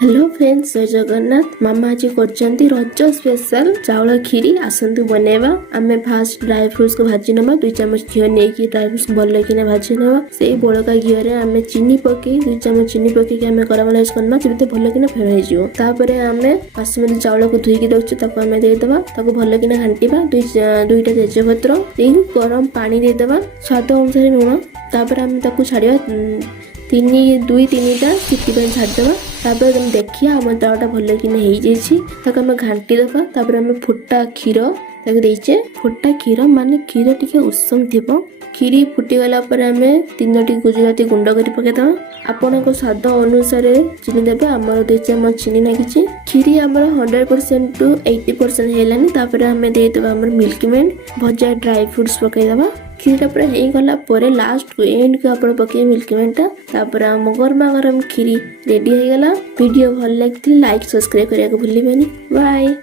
Hello friends, जय जगन्नाथ। मामा आज करचंती रज स्पेशल चाउल खीरी आसंतु बनेबा। आमे फास्ट ड्राई फ्रूट्स को भाजी नबा। 2 चम्मच घी नै कि ड्राई फ्रूट्स भल किना भाजी नबा। सेई बळका घी रे आमे चीनी पके 2 चम्मच चीनी पके के आमे करामलाइज करना जेते भल किना फेर हे जिवो। तापरे आमे बासमती चाउल को धुई के रखछु ताको आमे दे देबा। ताको भल किना घांटीबा। दुईटा तेजपत्र देई गरम पानी दे देबा। स्वाद अनुसार लूण। तापरे आमे ताको छाडिबा 2-3टा सिटी पे छाड़ देबा। तापर तुम देखिए आम चाउलटा भल कि ताको आम घांटी देबा। तापर आम फुटा क्षीर ताको देइचे। फुटा क्षीर माने क्षीर टिके उषम थिबो। खीरी फुटी गला पर आम 3टी गुजराती गुंड कर पकेदबा। आपण स्वाद अनुसार चीनी देबे। आमर 2 चम्मच चीनी लागिचे। खीरी आमर 100% टू 80% हेलानी। तापर आम दे देबा आमर मिल्कमेड भजा ड्राई फ्रूट्स पकेदबा। खीरीटा पूरा हो गला पर लास्ट को एंड को आपण पके मिल्कमेडटा। तापर आम गरमा गरम खीरी रेडी हो गला। वीडियो भल लगथि लाइक सब्सक्राइब करिया को भूलिबेनी। बाय।